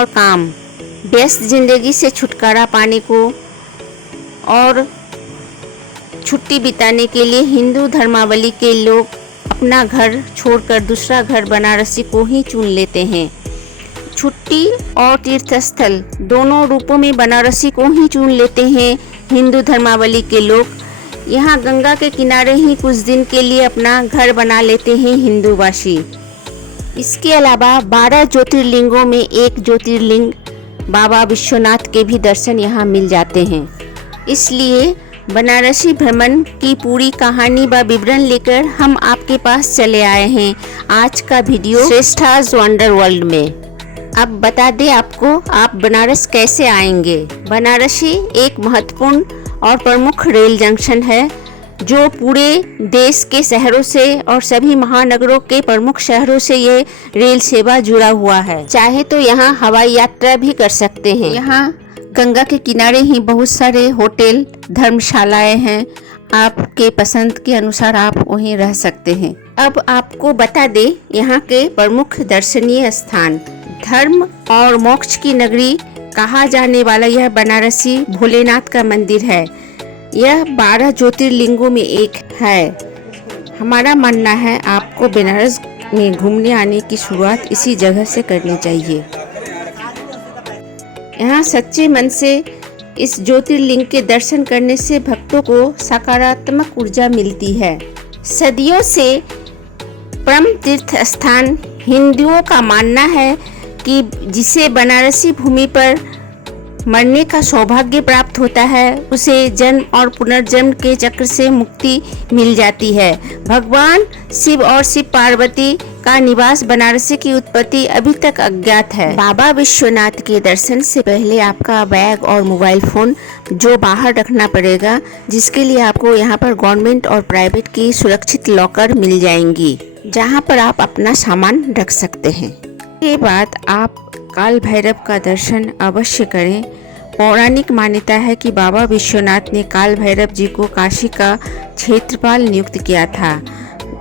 और काम, व्यस्त जिंदगी से छुटकारा पाने को और छुट्टी बिताने के लिए हिंदू धर्मावलंबी के लोग अपना घर छोड़कर दूसरा घर बनारसी को ही चुन लेते हैं। छुट्टी और तीर्थस्थल दोनों रूपों में बनारसी को ही चुन लेते हैं हिंदू धर्मावलंबी के लोग। यहाँ गंगा के किनारे ही कुछ दिन के लिए अपना घर बना लेते हैं हिंदूवासी। इसके अलावा 12 ज्योतिर्लिंगों में एक ज्योतिर्लिंग बाबा विश्वनाथ के भी दर्शन यहाँ मिल जाते हैं। इसलिए बनारसी भ्रमण की पूरी कहानी व विवरण लेकर हम आपके पास चले आए हैं आज का वीडियो श्रेष्ठास वंडर वर्ल्ड में। अब बता दें आपको, आप बनारस कैसे आएंगे। बनारसी एक महत्वपूर्ण और प्रमुख रेल जंक्शन है जो पूरे देश के शहरों से और सभी महानगरों के प्रमुख शहरों से ये रेल सेवा जुड़ा हुआ है। चाहे तो यहाँ हवाई यात्रा भी कर सकते हैं। यहाँ गंगा के किनारे ही बहुत सारे होटल धर्मशालाएं हैं, आपके पसंद के अनुसार आप वहीं रह सकते हैं। अब आपको बता दें यहाँ के प्रमुख दर्शनीय स्थान। धर्म और मोक्ष की नगरी कहा जाने वाला यह बनारसी भोलेनाथ का मंदिर है। यह 12 ज्योतिर्लिंगों में एक है। हमारा मानना है आपको बनारस में घूमने आने की शुरुआत इसी जगह से करनी चाहिए। यहाँ सच्चे मन से इस ज्योतिर्लिंग के दर्शन करने से भक्तों को सकारात्मक ऊर्जा मिलती है। सदियों से परम तीर्थ स्थान हिंदुओं का मानना है कि जिसे बनारसी भूमि पर मरने का सौभाग्य प्राप्त होता है उसे जन्म और पुनर्जन्म के चक्र से मुक्ति मिल जाती है। भगवान शिव और शिव पार्वती का निवास बनारसी की उत्पत्ति अभी तक अज्ञात है। बाबा विश्वनाथ के दर्शन से पहले आपका बैग और मोबाइल फोन जो बाहर रखना पड़ेगा, जिसके लिए आपको यहाँ पर गवर्नमेंट और प्राइवेट की सुरक्षित लॉकर मिल जाएंगी जहाँ पर आप अपना सामान रख सकते हैं। के बाद आप काल भैरव का दर्शन अवश्य करें। पौराणिक मान्यता है कि बाबा विश्वनाथ ने काल भैरव जी को काशी का क्षेत्रपाल नियुक्त किया था।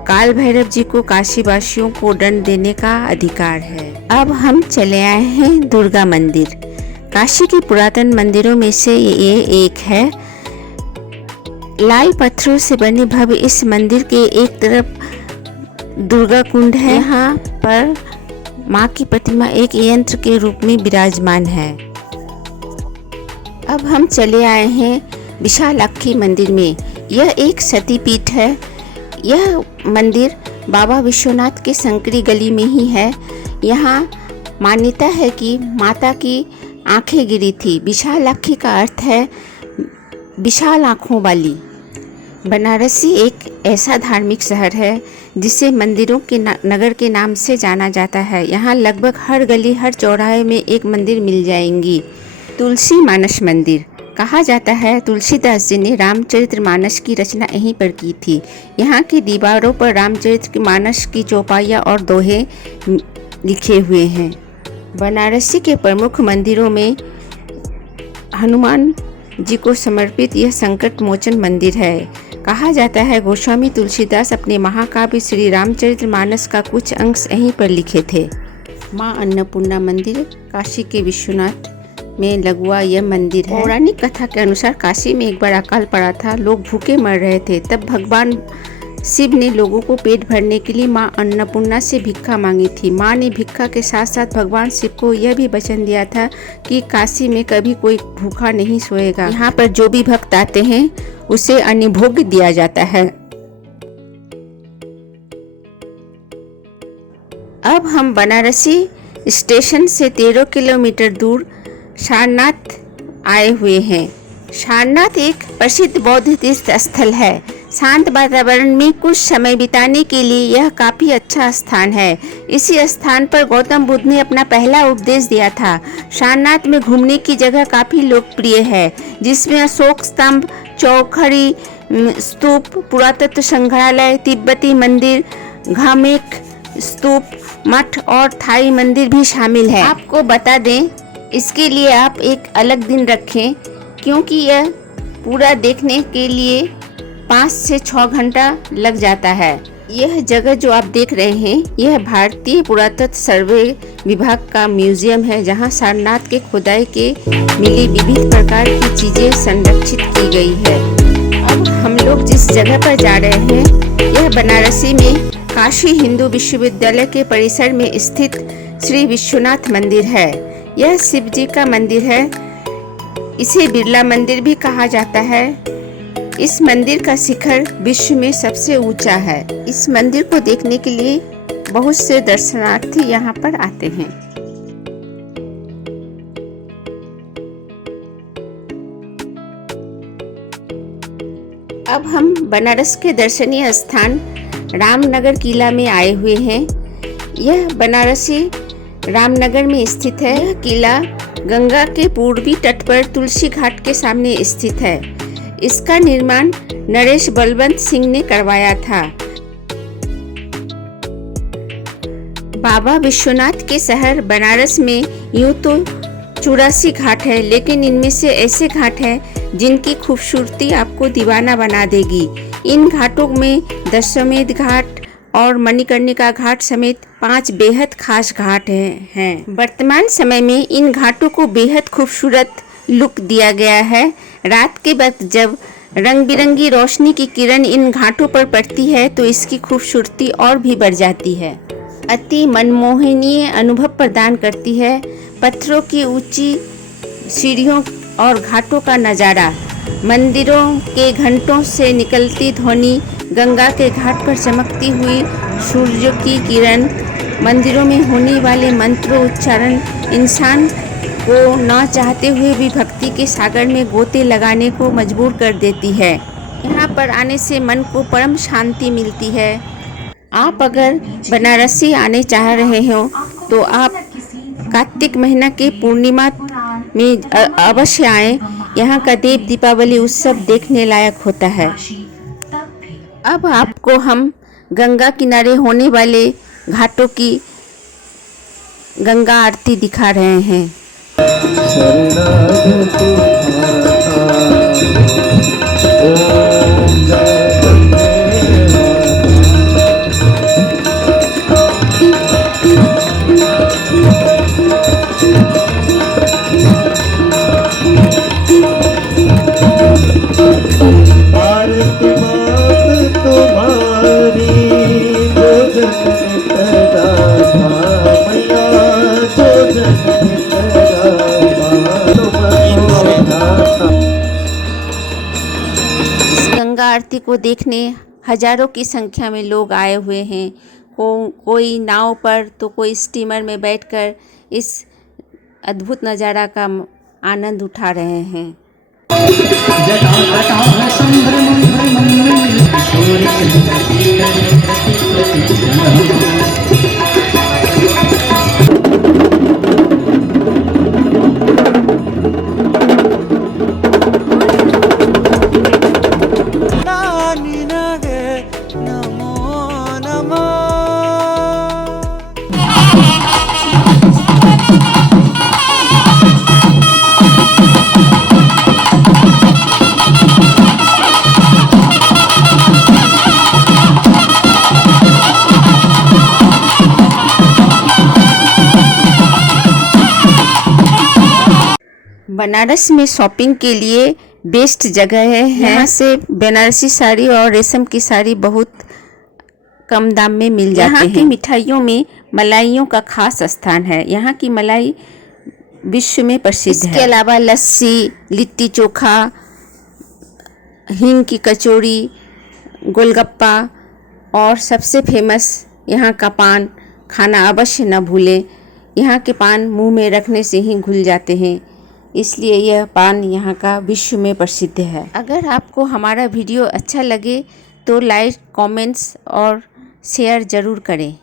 काल भैरव जी को काशी वासियों को दंड देने का अधिकार है। अब हम चले आए हैं दुर्गा मंदिर। काशी के पुरातन मंदिरों में से ये एक है। लाल पत्थरों से बने भव्य इस मंदिर के एक तरफ दुर्गा कुंड है। यहाँ पर माँ की प्रतिमा एक यंत्र के रूप में विराजमान है। अब हम चले आए हैं विशालाक्षी मंदिर में। यह एक सती पीठ है। यह मंदिर बाबा विश्वनाथ के संकरी गली में ही है। यहाँ मान्यता है कि माता की आंखें गिरी थी। विशालाक्षी का अर्थ है विशाल आँखों वाली। बनारसी एक ऐसा धार्मिक शहर है जिसे मंदिरों के नगर के नाम से जाना जाता है। यहाँ लगभग हर गली हर चौराहे में एक मंदिर मिल जाएंगी। तुलसी मानस मंदिर कहा जाता है तुलसीदास जी ने रामचरितमानस की रचना यहीं पर की थी। यहाँ की दीवारों पर रामचरितमानस की चौपाइयाँ और दोहे लिखे हुए हैं। बनारसी के प्रमुख मंदिरों में हनुमान जी को समर्पित यह संकट मोचन मंदिर है। कहा जाता है गोस्वामी तुलसीदास अपने महाकाव्य श्री रामचरितमानस का कुछ अंश यहीं पर लिखे थे। माँ अन्नपूर्णा मंदिर काशी के विश्वनाथ में लगुआ यह मंदिर है। पौराणिक कथा के अनुसार काशी में एक बार अकाल पड़ा था, लोग भूखे मर रहे थे। तब भगवान शिव ने लोगों को पेट भरने के लिए माँ अन्नपूर्णा से भिक्षा मांगी थी। माँ ने भिक्षा के साथ साथ भगवान शिव को यह भी वचन दिया था कि काशी में कभी कोई भूखा नहीं सोएगा। यहाँ पर जो भी भक्त आते हैं उसे अन्नभोग दिया जाता है। अब हम बनारसी स्टेशन से 13 किलोमीटर दूर सारनाथ आए हुए हैं। सारनाथ एक प्रसिद्ध बौद्ध तीर्थ स्थल है। शांत वातावरण में कुछ समय बिताने के लिए यह काफ़ी अच्छा स्थान है। इसी स्थान पर गौतम बुद्ध ने अपना पहला उपदेश दिया था। सारनाथ में घूमने की जगह काफ़ी लोकप्रिय है, जिसमें अशोक स्तंभ, चौखड़ी स्तूप, पुरातत्व संग्रहालय, तिब्बती मंदिर, घामेक स्तूप, मठ और थाई मंदिर भी शामिल है। आपको बता दें, इसके लिए आप एक अलग दिन रखें क्योंकि यह पूरा देखने के लिए 5 से 6 घंटा लग जाता है। यह जगह जो आप देख रहे हैं, यह भारतीय पुरातत्व सर्वे विभाग का म्यूजियम है, जहां सारनाथ के खुदाई के मिली विविध प्रकार की चीजें संरक्षित की गई है। अब हम लोग जिस जगह पर जा रहे हैं, यह बनारसी में काशी हिंदू विश्वविद्यालय के परिसर में स्थित श्री विश्वनाथ मंदिर है। यह शिव जी का मंदिर है। इसे बिरला मंदिर भी कहा जाता है। इस मंदिर का शिखर विश्व में सबसे ऊंचा है। इस मंदिर को देखने के लिए बहुत से दर्शनार्थी यहाँ पर आते हैं। अब हम बनारस के दर्शनीय स्थान रामनगर किला में आए हुए हैं। यह बनारसी रामनगर में स्थित है। यह किला गंगा के पूर्वी तट पर तुलसी घाट के सामने स्थित है। इसका निर्माण नरेश बलवंत सिंह ने करवाया था। बाबा विश्वनाथ के शहर बनारस में यूं तो 84 घाट है, लेकिन इनमें से ऐसे घाट हैं जिनकी खूबसूरती आपको दीवाना बना देगी। इन घाटों में दशाश्वमेध घाट और मणिकर्णिका घाट समेत 5 बेहद खास घाट हैं। वर्तमान समय में इन घाटों को बेहद खूबसूरत लुक दिया गया है। रात के वक्त जब रंग बिरंगी रोशनी की किरण इन घाटों पर पड़ती है तो इसकी खूबसूरती और भी बढ़ जाती है। अति मनमोहनीय अनुभव प्रदान करती है। पत्थरों की ऊंची सीढ़ियों और घाटों का नज़ारा, मंदिरों के घंटों से निकलती ध्वनि, गंगा के घाट पर चमकती हुई सूर्य की किरण, मंदिरों में होने वाले मंत्रोच्चारण इंसान को न चाहते हुए भी भक्ति के सागर में गोते लगाने को मजबूर कर देती है। यहाँ पर आने से मन को परम शांति मिलती है। आप अगर बनारसी आने चाह रहे हो तो आप कार्तिक महीना के पूर्णिमा में अवश्य आएं। यहाँ का देव दीपावली उत्सव देखने लायक होता है। अब आपको हम गंगा किनारे होने वाले घाटों की गंगा आरती दिखा रहे हैं। गंगा आरती को देखने हजारों की संख्या में लोग आए हुए हैं। कोई नाव पर तो कोई स्टीमर में बैठकर इस अद्भुत नज़ारा का आनंद उठा रहे हैं। बनारस में शॉपिंग के लिए बेस्ट जगह है। यहाँ से बनारसी साड़ी और रेशम की साड़ी बहुत कम दाम में मिल जाते हैं। यहाँ की मिठाइयों में मलाइयों का खास स्थान है। यहाँ की मलाई विश्व में प्रसिद्ध है। इसके अलावा लस्सी, लिट्टी चोखा, हींग की कचौड़ी, गोलगप्पा और सबसे फेमस यहाँ का पान खाना अवश्य न भूलें। यहाँ के पान मुंह में रखने से ही घुल जाते हैं, इसलिए यह पान यहाँ का विश्व में प्रसिद्ध है। अगर आपको हमारा वीडियो अच्छा लगे तो लाइक, कमेंट्स और शेयर ज़रूर करें।